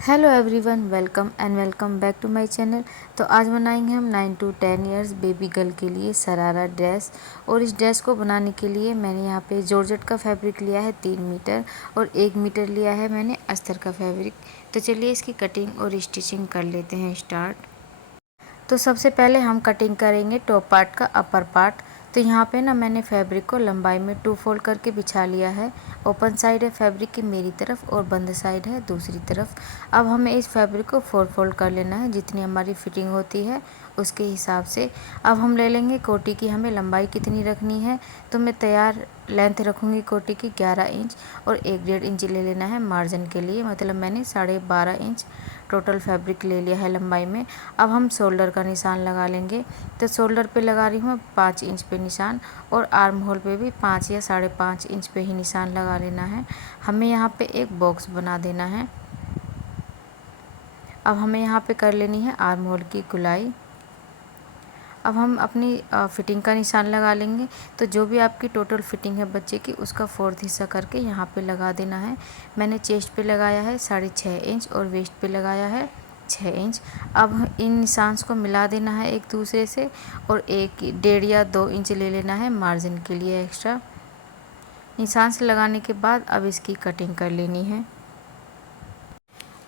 Hello everyone, welcome back to my channel. तो आज बनाएंगे हम 9 to 10 इयर्स बेबी गर्ल के लिए सरारा ड्रेस। और इस ड्रेस को बनाने के लिए मैंने यहाँ पे जॉर्जेट का फैब्रिक लिया है 3 मीटर और 1 मीटर लिया है मैंने अस्तर का फैब्रिक। तो चलिए इसकी कटिंग और स्टिचिंग कर लेते हैं स्टार्ट। तो सबसे पहले हम कटिंग करेंगे टॉप पार्ट का अपर पार्ट। तो यहाँ पे ना मैंने फैब्रिक को लंबाई में 2 फोल्ड करके बिछा लिया है। ओपन साइड है फैब्रिक की मेरी तरफ और बंद साइड है दूसरी तरफ। अब हमें इस फैब्रिक को 4 फोल्ड कर लेना है, जितनी हमारी फिटिंग होती है उसके हिसाब से। अब हम ले लेंगे कोटी की हमें लंबाई कितनी रखनी है। तो मैं तैयार लेंथ रखूँगी कोटी की 11 इंच और 1.5 इंच ले लेना है मार्जिन के लिए। मतलब मैंने 12.5 इंच टोटल फैब्रिक ले लिया है लंबाई में। अब हम शोल्डर का निशान लगा लेंगे। तो शोल्डर पे लगा रही हूँ 5 इंच पे निशान और आर्म होल पे भी 5 या 5.5 इंच पे ही निशान लगा लेना है। हमें यहाँ पे एक बॉक्स बना देना है। अब हमें यहाँ पे कर लेनी है आर्म होल की गुलाई। अब हम अपनी फिटिंग का निशान लगा लेंगे। तो जो भी आपकी टोटल फिटिंग है बच्चे की उसका 4th हिस्सा करके यहाँ पे लगा देना है। मैंने चेस्ट पे लगाया है 6.5 इंच और वेस्ट पे लगाया है 6 इंच। अब इन निशान्स को मिला देना है एक दूसरे से और 1.5 या 2 इंच ले लेना है मार्जिन के लिए एक्स्ट्रा। निशान से लगाने के बाद अब इसकी कटिंग कर लेनी है।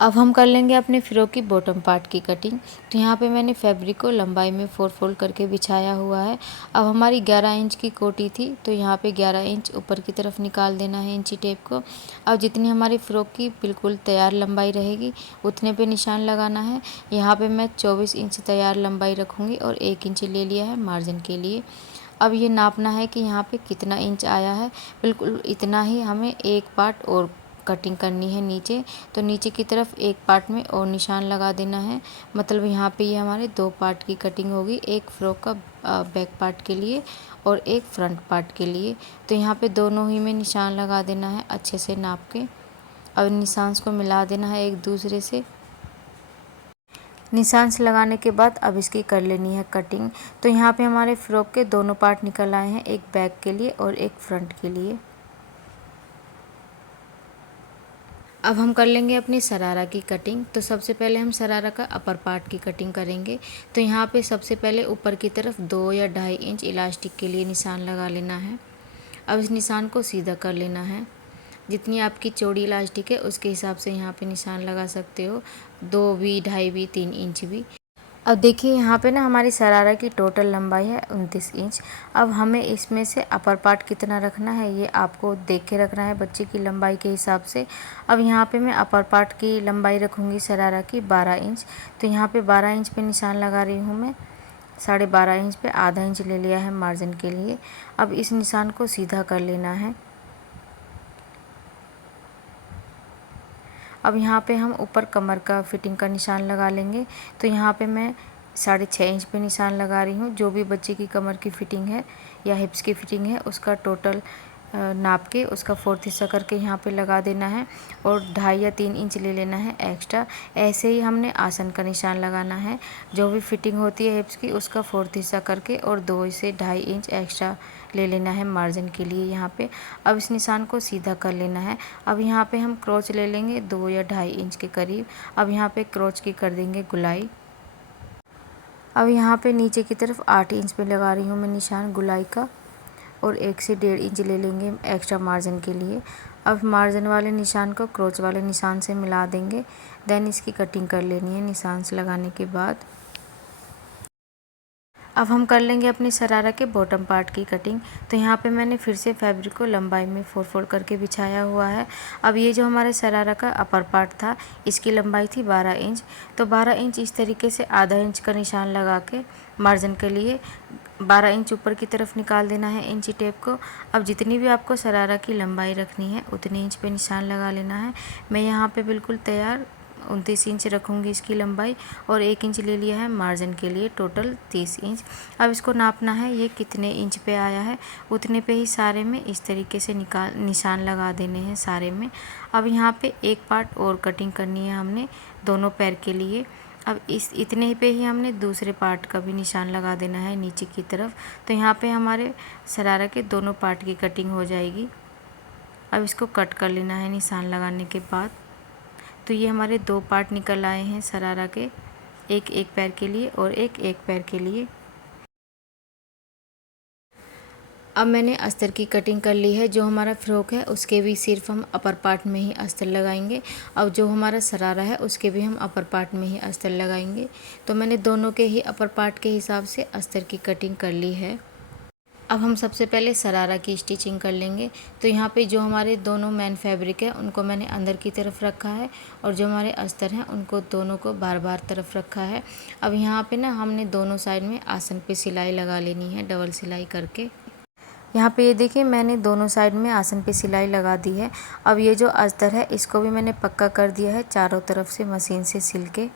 अब हम कर लेंगे अपने फ्रॉक की बॉटम पार्ट की कटिंग। तो यहाँ पे मैंने फैब्रिक को लंबाई में 4 फोल्ड करके बिछाया हुआ है। अब हमारी 11 इंच की कोटी थी तो यहाँ पे 11 इंच ऊपर की तरफ निकाल देना है इंची टेप को। अब जितनी हमारी फ्रॉक की बिल्कुल तैयार लंबाई रहेगी उतने पे निशान लगाना है। यहाँ पे मैं 24 इंच तैयार लंबाई रखूँगी और 1 इंच ले लिया है मार्जिन के लिए। अब ये नापना है कि यहाँ पे कितना इंच आया है, बिल्कुल इतना ही हमें एक पार्ट और कटिंग करनी है नीचे। तो नीचे की तरफ एक पार्ट में और निशान लगा देना है। मतलब यहाँ पे ये हमारे 2 पार्ट की कटिंग होगी, एक फ्रॉक का बैक पार्ट के लिए और एक फ्रंट पार्ट के लिए। तो यहाँ पे दोनों ही में निशान लगा देना है अच्छे से नाप के। अब निशान को मिला देना है एक दूसरे से। निशान से लगाने के बाद अब इसकी कर लेनी है कटिंग। तो यहाँ पे हमारे फ्रॉक के दोनों पार्ट निकल आए हैं, एक बैक के लिए और एक फ्रंट के लिए। अब हम कर लेंगे अपनी सरारा की कटिंग। तो सबसे पहले हम सरारा का अपर पार्ट की कटिंग करेंगे। तो यहाँ पे सबसे पहले ऊपर की तरफ 2 या 2.5 इंच इलास्टिक के लिए निशान लगा लेना है। अब इस निशान को सीधा कर लेना है। जितनी आपकी चौड़ी इलास्टिक है उसके हिसाब से यहाँ पे निशान लगा सकते हो, 2 भी, 2.5 भी, 3 इंच भी। अब देखिए यहाँ पे ना हमारी सरारा की टोटल लंबाई है 29 इंच। अब हमें इसमें से अपर पार्ट कितना रखना है ये आपको देख के रखना है बच्चे की लंबाई के हिसाब से। अब यहाँ पे मैं अपर पार्ट की लंबाई रखूँगी सरारा की 12 इंच। तो यहाँ पे 12 इंच पे निशान लगा रही हूँ मैं। 12.5 इंच पे आधा इंच ले लिया है मार्जिन के लिए। अब इस निशान को सीधा कर लेना है। अब यहाँ पे हम ऊपर कमर का फिटिंग का निशान लगा लेंगे। तो यहाँ पे मैं 6.5 इंच पे निशान लगा रही हूँ। जो भी बच्चे की कमर की फिटिंग है या हिप्स की फिटिंग है उसका टोटल नाप के उसका 4th हिस्सा करके यहाँ पे लगा देना है और 2.5 या 3 इंच ले लेना है एक्स्ट्रा। ऐसे ही हमने आसन का निशान लगाना है। जो भी फिटिंग होती है हिप्स की उसका 4th हिस्सा करके और 2 से 2.5 इंच एक्स्ट्रा ले लेना है मार्जिन के लिए यहाँ पे। अब इस निशान को सीधा कर लेना है। अब यहाँ पे हम क्रोच ले लेंगे 2 या 2.5 इंच के करीब। अब यहाँ पे क्रोच की कर देंगे गुलाई। अब यहाँ पे नीचे की तरफ 8 इंच पे लगा रही हूँ मैं निशान गुलाई का और 1 से 1.5 इंच ले लेंगे एक्स्ट्रा मार्जिन के लिए। अब मार्जिन वाले निशान को क्रोच वाले निशान से मिला देंगे। देन इसकी कटिंग कर लेनी है निशान से लगाने के बाद। अब हम कर लेंगे अपनी सरारा के बॉटम पार्ट की कटिंग। तो यहाँ पे मैंने फिर से फैब्रिक को लंबाई में 4 फोल्ड करके बिछाया हुआ है। अब ये जो हमारे सरारा का अपर पार्ट था इसकी लंबाई थी 12 इंच। तो 12 इंच इस तरीके से आधा इंच का निशान लगा के मार्जिन के लिए 12 इंच ऊपर की तरफ निकाल देना है इंची टेप को। अब जितनी भी आपको सरारा की लंबाई रखनी है उतने इंच पे निशान लगा लेना है। मैं यहाँ पे बिल्कुल तैयार 29 इंच रखूँगी इसकी लंबाई और 1 इंच ले लिया है मार्जिन के लिए, टोटल 30 इंच। अब इसको नापना है ये कितने इंच पे आया है, उतने पे ही सारे में इस तरीके से निशान लगा देने हैं सारे में। अब यहाँ पे एक पार्ट और कटिंग करनी है हमने दोनों पैर के लिए। अब इस इतने पे ही हमने दूसरे पार्ट का भी निशान लगा देना है नीचे की तरफ। तो यहाँ पे हमारे सरारा के दोनों पार्ट की कटिंग हो जाएगी। अब इसको कट कर लेना है निशान लगाने के बाद। तो ये हमारे 2 पार्ट निकल आए हैं शरारा के, एक एक पैर के लिए और एक एक पैर के लिए। अब मैंने अस्तर की कटिंग कर ली है। जो हमारा फ्रॉक है उसके भी सिर्फ हम अपर पार्ट में ही अस्तर लगाएंगे, और जो हमारा शरारा है उसके भी हम अपर पार्ट में ही अस्तर लगाएंगे। तो मैंने दोनों के ही अपर पार्ट के हिसाब से अस्तर की कटिंग कर ली है। अब हम सबसे पहले शरारा की स्टिचिंग कर लेंगे। तो यहाँ पे जो हमारे दोनों मेन फैब्रिक है उनको मैंने अंदर की तरफ रखा है, और जो हमारे अस्तर हैं उनको दोनों को बार बार तरफ रखा है। अब यहाँ पे ना हमने दोनों साइड में आसन पे सिलाई लगा लेनी है, डबल सिलाई करके। यहाँ पे ये देखिए मैंने दोनों साइड में आसन पे सिलाई लगा दी है। अब ये जो अस्तर है इसको भी मैंने पक्का कर दिया है चारों तरफ से मशीन से सिल के।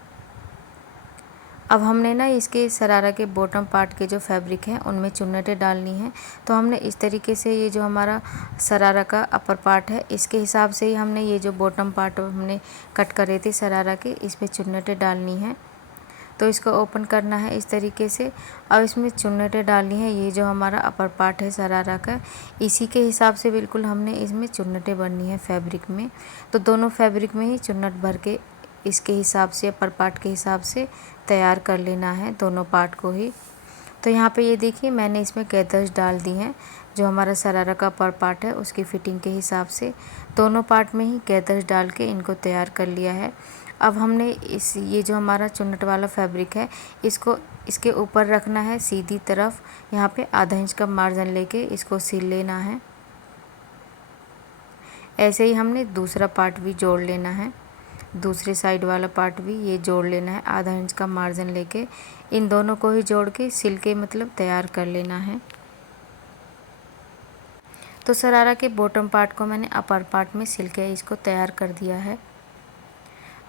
अब हमने ना इसके शरारा के बॉटम पार्ट के जो फैब्रिक हैं उनमें चुन्नटें डालनी हैं। तो हमने इस तरीके से ये जो हमारा शरारा का अपर पार्ट है इसके हिसाब से ही हमने ये जो बॉटम पार्ट हमने कट करे थे शरारा के, इस पर चुन्नटें डालनी हैं। तो इसको ओपन करना है इस तरीके से। अब इसमें चुन्नटें डालनी है। ये जो हमारा अपर पार्ट है शरारा का, इसी के हिसाब से बिल्कुल हमने इसमें चुन्नटें भरनी है फैब्रिक में। तो दोनों फैब्रिक में ही चुन्नट भर के इसके हिसाब से अपर पार्ट के हिसाब से तैयार कर लेना है दोनों पार्ट को ही। तो यहाँ पे ये देखिए मैंने इसमें गैदर्स डाल दी हैं। जो हमारा शरारा का अपर पार्ट है उसकी फ़िटिंग के हिसाब से दोनों पार्ट में ही गैदर्स डाल के इनको तैयार कर लिया है। अब हमने ये जो हमारा चुन्नट वाला फैब्रिक है इसको इसके ऊपर रखना है सीधी तरफ। यहाँ पे आधा इंच का मार्जिन लेके इसको सिल लेना है। ऐसे ही हमने दूसरा पार्ट भी जोड़ लेना है, दूसरे साइड वाला पार्ट भी ये जोड़ लेना है। आधा इंच का मार्जिन लेके इन दोनों को ही जोड़ के सिल के मतलब तैयार कर लेना है। तो शरारा के बॉटम पार्ट को मैंने अपर पार्ट में सिल के इसको तैयार कर दिया है।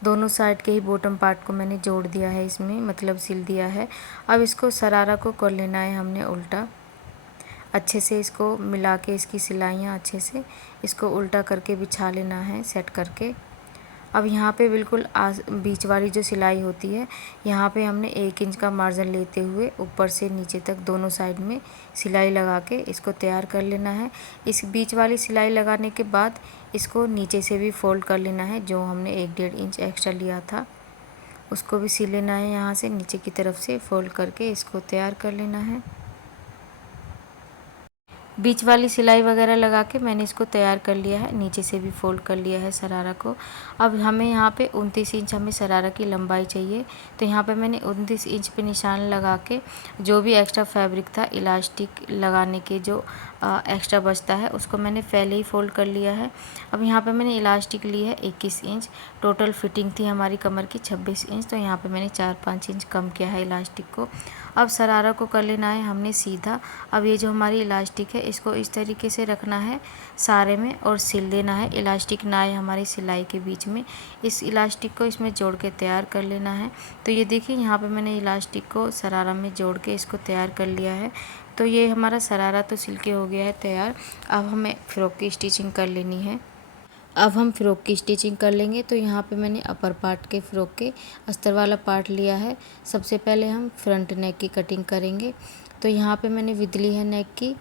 दोनों साइड के ही बॉटम पार्ट को मैंने जोड़ दिया है, इसमें मतलब सिल दिया है। अब इसको शरारा को कर लेना है हमने उल्टा। अच्छे से इसको मिला के इसकी सिलाइयाँ अच्छे से इसको उल्टा करके बिछा लेना है सेट करके। अब यहाँ पे बिल्कुल बीच वाली जो सिलाई होती है यहाँ पे हमने 1 इंच का मार्जिन लेते हुए ऊपर से नीचे तक दोनों साइड में सिलाई लगा के इसको तैयार कर लेना है। इस बीच वाली सिलाई लगाने के बाद इसको नीचे से भी फोल्ड कर लेना है। जो हमने 1-1.5 इंच एक्स्ट्रा लिया था उसको भी सिल लेना है। यहाँ से नीचे की तरफ से फोल्ड करके इसको तैयार कर लेना है। बीच वाली सिलाई वगैरह लगा के मैंने इसको तैयार कर लिया है, नीचे से भी फोल्ड कर लिया है शरारा को। अब हमें यहाँ पे 29 इंच हमें शरारा की लंबाई चाहिए। तो यहाँ पे मैंने 29 इंच पे निशान लगा के जो भी एक्स्ट्रा फैब्रिक था इलास्टिक लगाने के जो एक्स्ट्रा बचता है उसको मैंने पहले ही फोल्ड कर लिया है। अब यहाँ पे मैंने इलास्टिक ली है 21 इंच। टोटल फिटिंग थी हमारी कमर की 26 इंच, तो यहाँ पे मैंने 4-5 इंच कम किया है इलास्टिक को। अब शरारा को कर लेना है हमने सीधा। अब ये जो हमारी इलास्टिक है इसको इस तरीके से रखना है सारे में और सिल देना है। इलास्टिक ना आए हमारी सिलाई के बीच में, इस इलास्टिक को इसमें जोड़ के तैयार कर लेना है। तो ये देखिए यहाँ पे मैंने इलास्टिक को शरारा में जोड़ के इसको तैयार कर लिया है। तो ये हमारा शरारा तो सिल के हो गया है तैयार। अब हमें फ़्रॉक की स्टिचिंग कर लेनी है। अब हम फ़्रॉक की स्टिचिंग कर लेंगे। तो यहाँ पे मैंने अपर पार्ट के फ़्रॉक के अस्तर वाला पार्ट लिया है। सबसे पहले हम फ्रंट नेक की कटिंग करेंगे। तो यहाँ पे मैंने विड्थ ली है नेक की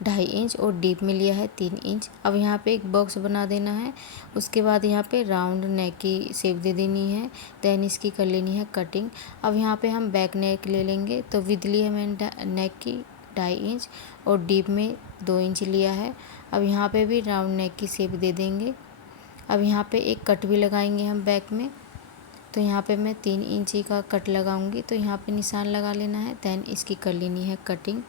2.5 इंच और डीप में लिया है 3 इंच। अब यहाँ पे एक बॉक्स बना देना है। उसके बाद यहाँ पे राउंड नेक की शेप दे देनी है, देन इसकी कर लेनी है कटिंग। अब यहाँ पे हम बैक नेक ले लेंगे। तो विड्थ ली है मैंने नेक की 2.5 इंच और डीप में 2 इंच लिया है। अब यहाँ पे भी राउंड नेक की शेप दे देंगे। अब यहाँ पे एक कट भी लगाएंगे हम बैक में। तो यहाँ पे मैं 3 इंची का कट लगाऊंगी। तो यहाँ पे निशान लगा लेना है, देन इसकी कर लेनी है कटिंग।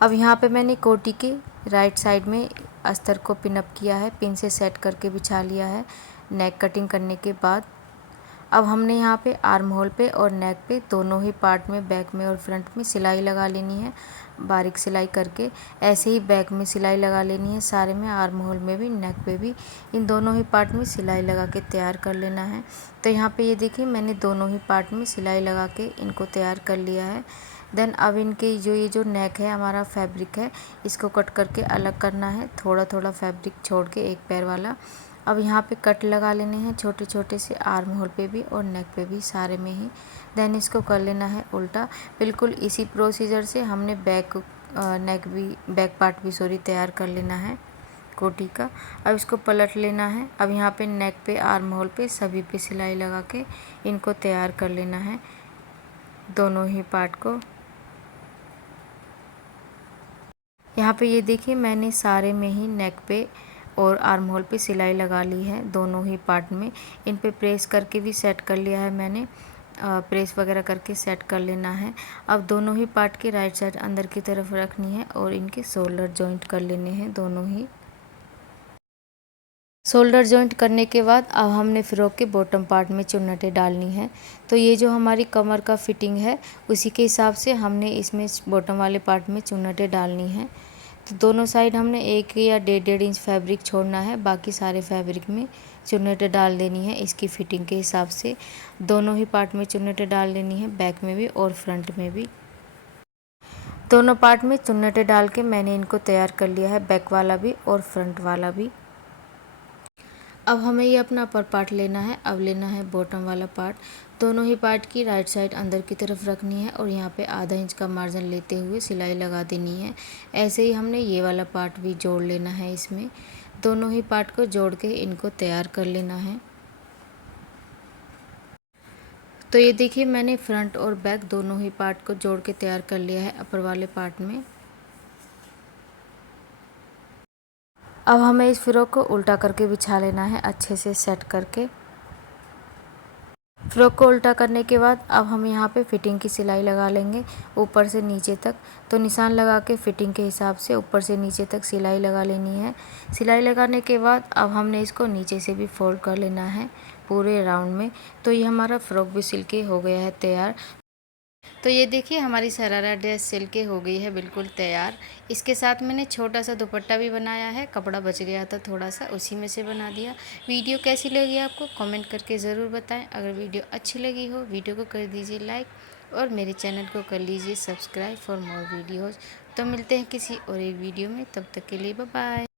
अब यहाँ पे मैंने कोटी के राइट साइड में अस्तर को पिन अप किया है, पिन से सेट करके बिछा लिया है नेक कटिंग करने के बाद। अब हमने यहाँ पे आर्म होल पे और नेक पे दोनों ही पार्ट में बैक में और फ्रंट में सिलाई लगा लेनी है, बारीक सिलाई करके। ऐसे ही बैक में सिलाई लगा लेनी है सारे में, आर्म होल में भी नेक पे भी, इन दोनों ही पार्ट में सिलाई लगा के तैयार कर लेना है। तो यहाँ पे ये देखिए मैंने दोनों ही पार्ट में सिलाई लगा के इनको तैयार कर लिया है। देन अब इनके जो ये जो नेक है हमारा फैब्रिक है इसको कट करके अलग करना है, थोड़ा थोड़ा फैब्रिक छोड़ के एक पैर वाला। अब यहाँ पे कट लगा लेने हैं छोटे छोटे से आर्म होल पे भी और नेक पे भी सारे में ही। देन इसको कर लेना है उल्टा। बिल्कुल इसी प्रोसीजर से हमने बैक पार्ट भी तैयार कर लेना है। कोटी का। अब इसको पलट लेना है। अब यहाँ पे नेक पे, आर्म होल पे, सभी पे सिलाई लगा के इनको तैयार कर लेना है, दोनों ही पार्ट को। यहाँ पे ये देखिए मैंने सारे में ही नेक पे और आर्म होल पे सिलाई लगा ली है, दोनों ही पार्ट में। इन पे प्रेस करके भी सेट कर लिया है मैंने, प्रेस वगैरह करके सेट कर लेना है। अब दोनों ही पार्ट की राइट साइड अंदर की तरफ रखनी है और इनके शोल्डर जॉइंट कर लेने हैं दोनों ही। शोल्डर जॉइंट करने के बाद अब हमने फ्रॉक के बॉटम पार्ट में चुन्नटें डालनी है। तो ये जो हमारी कमर का फिटिंग है उसी के हिसाब से हमने इसमें बॉटम वाले पार्ट में चुन्नटें डालनी है। तो दोनों साइड हमने 1 या 1.5 इंच फैब्रिक छोड़ना है, बाकी सारे फैब्रिक में चुन्नटें डाल देनी है इसकी फिटिंग के हिसाब से। दोनों ही पार्ट में चुन्नटें डाल देनी है, बैक में भी और फ्रंट में भी। दोनों पार्ट में चुन्नटें डाल के मैंने इनको तैयार कर लिया है, बैक वाला भी और फ्रंट वाला भी। अब हमें ये अपना अपर पार्ट लेना है। अब लेना है बॉटम वाला पार्ट। दोनों ही पार्ट की राइट साइड अंदर की तरफ रखनी है और यहाँ पे आधा इंच का मार्जिन लेते हुए सिलाई लगा देनी है। ऐसे ही हमने ये वाला पार्ट भी जोड़ लेना है इसमें। दोनों ही पार्ट को जोड़ के इनको तैयार कर लेना है। तो ये देखिए मैंने फ्रंट और बैक दोनों ही पार्ट को जोड़ के तैयार कर लिया है अपर वाले पार्ट में। अब हमें इस फ्रॉक को उल्टा करके बिछा लेना है, अच्छे से सेट करके। फ्रॉक को उल्टा करने के बाद अब हम यहाँ पे फिटिंग की सिलाई लगा लेंगे ऊपर से नीचे तक। तो निशान लगा के फिटिंग के हिसाब से ऊपर से नीचे तक सिलाई लगा लेनी है। सिलाई लगाने के बाद अब हमने इसको नीचे से भी फोल्ड कर लेना है पूरे राउंड में। तो ये हमारा फ्रॉक भी सिल के हो गया है तैयार। तो ये देखिए हमारी शरारा ड्रेस सिल के हो गई है बिल्कुल तैयार। इसके साथ मैंने छोटा सा दुपट्टा भी बनाया है, कपड़ा बच गया था थोड़ा सा, उसी में से बना दिया। वीडियो कैसी लगी आपको कमेंट करके ज़रूर बताएं। अगर वीडियो अच्छी लगी हो वीडियो को कर दीजिए लाइक और मेरे चैनल को कर लीजिए सब्सक्राइब फॉर मोर वीडियोज़। तो मिलते हैं किसी और एक वीडियो में, तब तक के लिए बाय बाय।